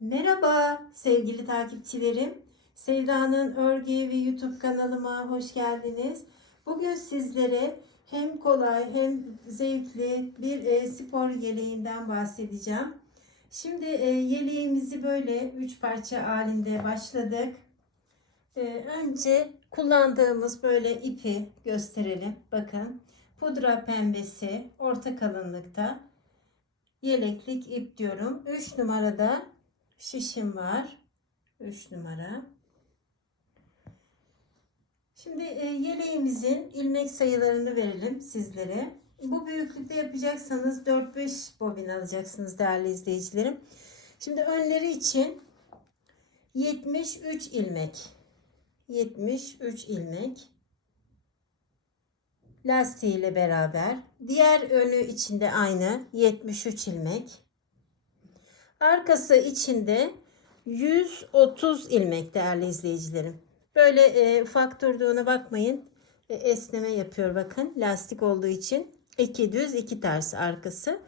Merhaba sevgili takipçilerim. Sevra'nın Örgü ve YouTube kanalıma hoş geldiniz. Bugün sizlere hem kolay hem zevkli bir e, spor yeleğinden bahsedeceğim. Şimdi e, yeleğimizi böyle üç parça halinde başladık. E, önce kullandığımız böyle ipi gösterelim. Bakın pudra pembesi orta kalınlıkta yeleklik ip diyorum. 3 numarada şişim var. 3 numara. Şimdi e, yeleğimizin ilmek sayılarını verelim sizlere. Bu büyüklükte yapacaksanız 4-5 bobin alacaksınız değerli izleyicilerim. Şimdi önleri için 73 ilmek. 73 ilmek. Lastiği ile beraber. Diğer önü içinde aynı 73 ilmek. Arkası içinde 130 ilmek değerli izleyicilerim. Böyle e, ufak durduğuna bakmayın. E, esneme yapıyor bakın. Lastik olduğu için. 2 düz 2 ters arkası.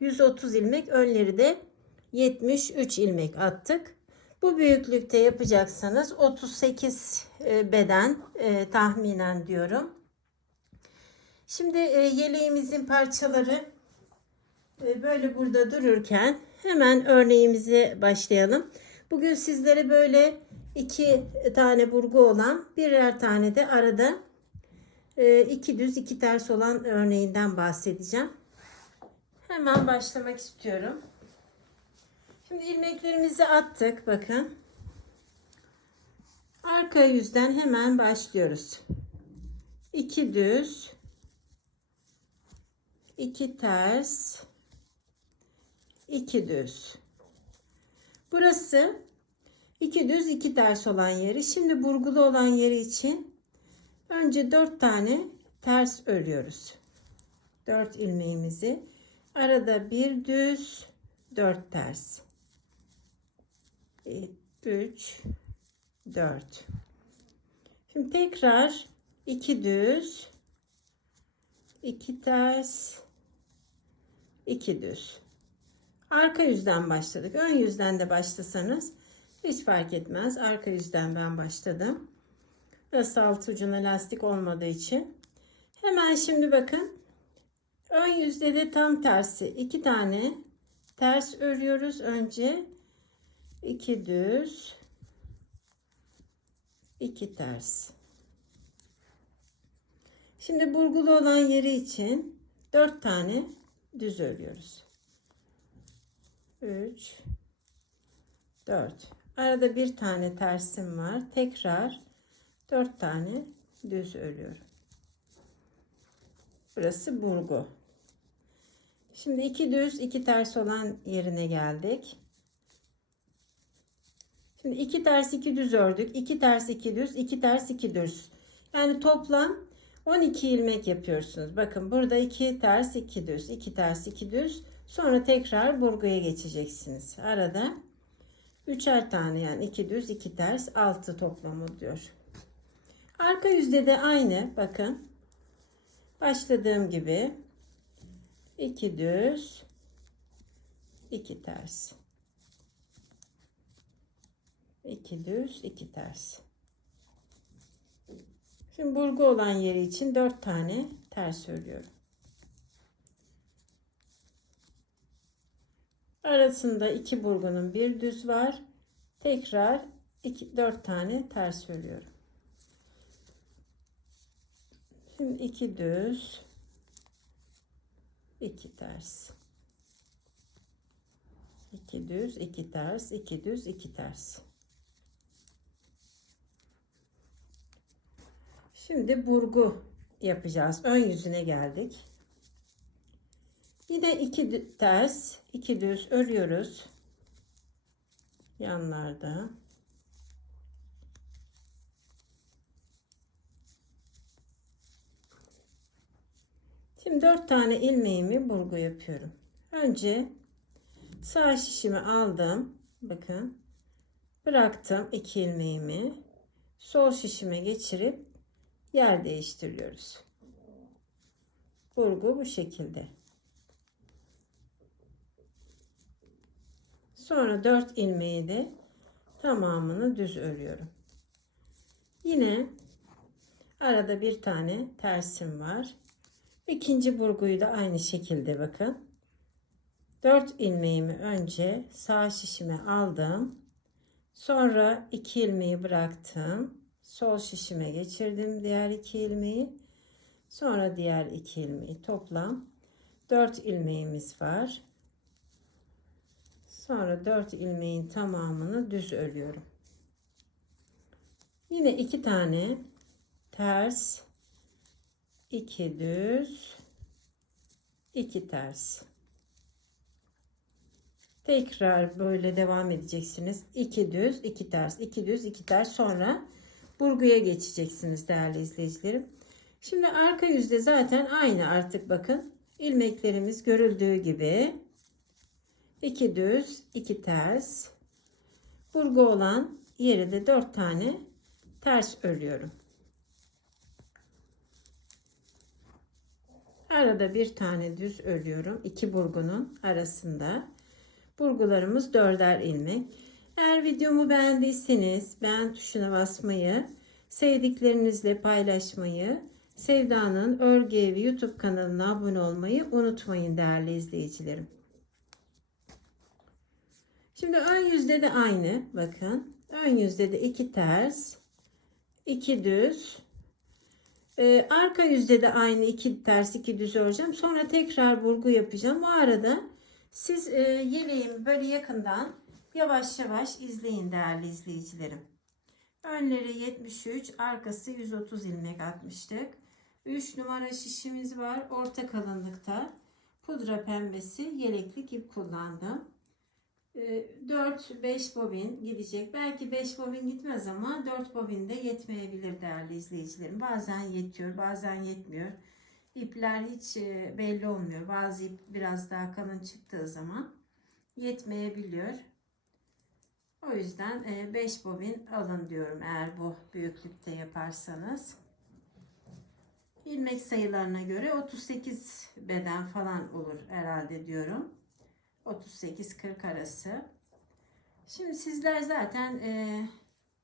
130 ilmek önleri de 73 ilmek attık. Bu büyüklükte yapacaksanız 38 e, beden e, tahminen diyorum. Şimdi e, yeleğimizin parçaları e, böyle burada dururken hemen örneğimize başlayalım. Bugün sizlere böyle iki tane burgu olan birer tane de arada e, iki düz iki ters olan örneğinden bahsedeceğim. Hemen başlamak istiyorum. Şimdi ilmeklerimizi attık bakın. Arka yüzden hemen başlıyoruz. 2 düz 2 ters 2 düz. Burası 2 düz 2 ters olan yeri. Şimdi burgulu olan yeri için önce 4 tane ters örüyoruz. 4 ilmeğimizi arada bir düz 4 ters. 3 4 Şimdi tekrar 2 düz 2 ters 2 düz. Arka yüzden başladık. Ön yüzden de başlasanız hiç fark etmez. Arka yüzden ben başladım. Burası alt ucuna lastik olmadığı için. Hemen şimdi bakın. Ön yüzde de tam tersi. iki tane ters örüyoruz. Önce iki düz. iki ters. Şimdi burgulu olan yeri için dört tane düz örüyoruz. 3 4 arada bir tane tersim var. Tekrar 4 tane düz örüyorum. Burası burgu. Şimdi iki düz iki ters olan yerine geldik. Şimdi iki ters iki düz ördük. İki ters iki düz iki ters iki düz. Yani toplam 12 ilmek yapıyorsunuz. Bakın burada iki ters iki düz iki ters iki düz Sonra tekrar burguya geçeceksiniz. Arada üçer tane yani iki düz iki ters altı toplamı diyor. Arka yüzde de aynı bakın. Başladığım gibi iki düz iki ters. iki düz iki ters. Şimdi burgu olan yeri için dört tane ters örüyorum. Arasında iki burgunun bir düz var. Tekrar iki, dört tane ters örüyorum. Şimdi iki düz, iki ters. iki düz, iki ters, iki düz, iki ters. Şimdi burgu yapacağız. Ön yüzüne geldik. Yine iki ters, iki düz örüyoruz. Yanlarda. Şimdi dört tane ilmeğimi burgu yapıyorum. Önce sağ şişimi aldım. Bakın. Bıraktım iki ilmeğimi. Sol şişime geçirip yer değiştiriyoruz. Burgu bu şekilde. Sonra 4 ilmeği de tamamını düz örüyorum. Yine arada bir tane tersim var. İkinci burguyu da aynı şekilde bakın. 4 ilmeğimi önce sağ şişime aldım. Sonra 2 ilmeği bıraktım. Sol şişime geçirdim diğer 2 ilmeği. Sonra diğer 2 ilmeği toplam 4 ilmeğimiz var. Sonra 4 ilmeğin tamamını düz örüyorum. Yine 2 tane ters 2 düz 2 ters. Tekrar böyle devam edeceksiniz. 2 düz, 2 ters, 2 düz, 2 ters. Sonra burguya geçeceksiniz değerli izleyicilerim. Şimdi arka yüzde zaten aynı artık bakın. ilmeklerimiz görüldüğü gibi 2 düz, 2 ters. Burgu olan yeri de 4 tane ters örüyorum. Arada bir tane düz örüyorum. iki burgunun arasında. Burgularımız dörder ilmek. Eğer videomu beğendiyseniz beğen tuşuna basmayı, sevdiklerinizle paylaşmayı, Sevda'nın Örgü Evi YouTube kanalına abone olmayı unutmayın değerli izleyicilerim. Şimdi ön yüzde de aynı. Bakın. Ön yüzde de iki ters, iki düz. Ee, arka yüzde de aynı iki ters, iki düz öreceğim. Sonra tekrar burgu yapacağım. O arada siz e, yeleğimi böyle yakından yavaş yavaş izleyin değerli izleyicilerim. Önleri 73, arkası 130 ilmek atmıştık. 3 numara şişimiz var. Orta kalınlıkta pudra pembesi yeleklik ip kullandım. 4-5 bobin gidecek. Belki 5 bobin gitmez ama 4 bobin de yetmeyebilir değerli izleyicilerim. Bazen yetiyor, bazen yetmiyor. İpler hiç e, belli olmuyor. Bazı ip biraz daha kalın çıktığı zaman yetmeyebiliyor. O yüzden 5 bobin alın diyorum eğer bu büyüklükte yaparsanız. İlmek sayılarına göre 38 beden falan olur herhalde diyorum. 38-40 arası. Şimdi sizler zaten e,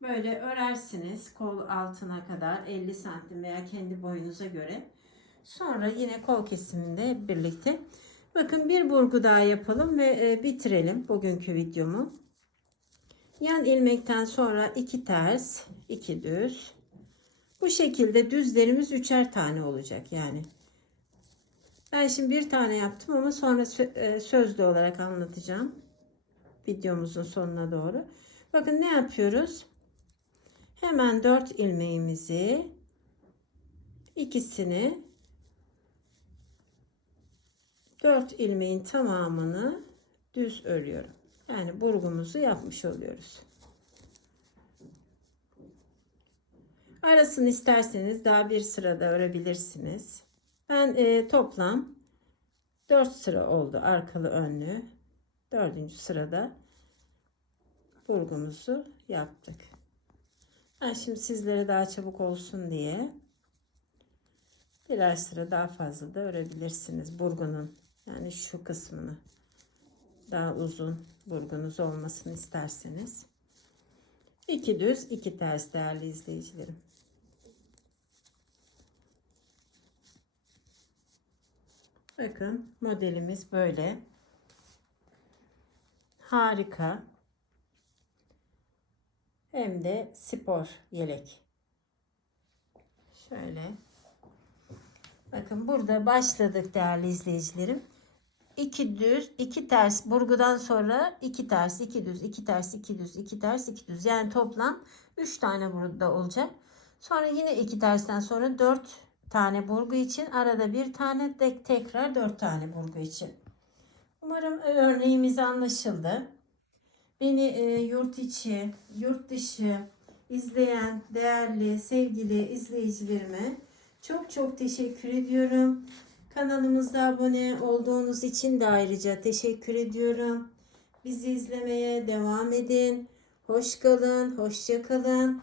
böyle örersiniz kol altına kadar 50 santim veya kendi boyunuza göre. Sonra yine kol kesiminde birlikte. Bakın bir burgu daha yapalım ve e, bitirelim bugünkü videomu. Yan ilmekten sonra iki ters, iki düz. Bu şekilde düzlerimiz üçer tane olacak yani. Ben şimdi bir tane yaptım ama sonra e, sözlü olarak anlatacağım. Videomuzun sonuna doğru. Bakın ne yapıyoruz? Hemen dört ilmeğimizi ikisini dört ilmeğin tamamını düz örüyorum. Yani burgumuzu yapmış oluyoruz. Arasını isterseniz daha bir sırada örebilirsiniz. Ben e, toplam 4 sıra oldu arkalı önlü. Dördüncü sırada burgumuzu yaptık. Ben şimdi sizlere daha çabuk olsun diye birer sıra daha fazla da örebilirsiniz burgunun. Yani şu kısmını daha uzun burgunuz olmasını isterseniz. İki düz, iki ters değerli izleyicilerim. Bakın modelimiz böyle. Harika. Hem de spor yelek. Şöyle. Bakın burada başladık değerli izleyicilerim. 2 düz, 2 ters burgudan sonra 2 ters, 2 düz, 2 ters, 2 düz, 2 ters, 2 düz. Yani toplam 3 tane burada olacak. Sonra yine 2 tersten sonra 4 tane burgu için arada bir tane de tekrar 4 tane burgu için. Umarım örneğimiz anlaşıldı. Beni e, yurt içi, yurt dışı izleyen değerli, sevgili izleyicilerime çok çok teşekkür ediyorum. Kanalımıza abone olduğunuz için de ayrıca teşekkür ediyorum. Bizi izlemeye devam edin. Hoş kalın, hoşça kalın.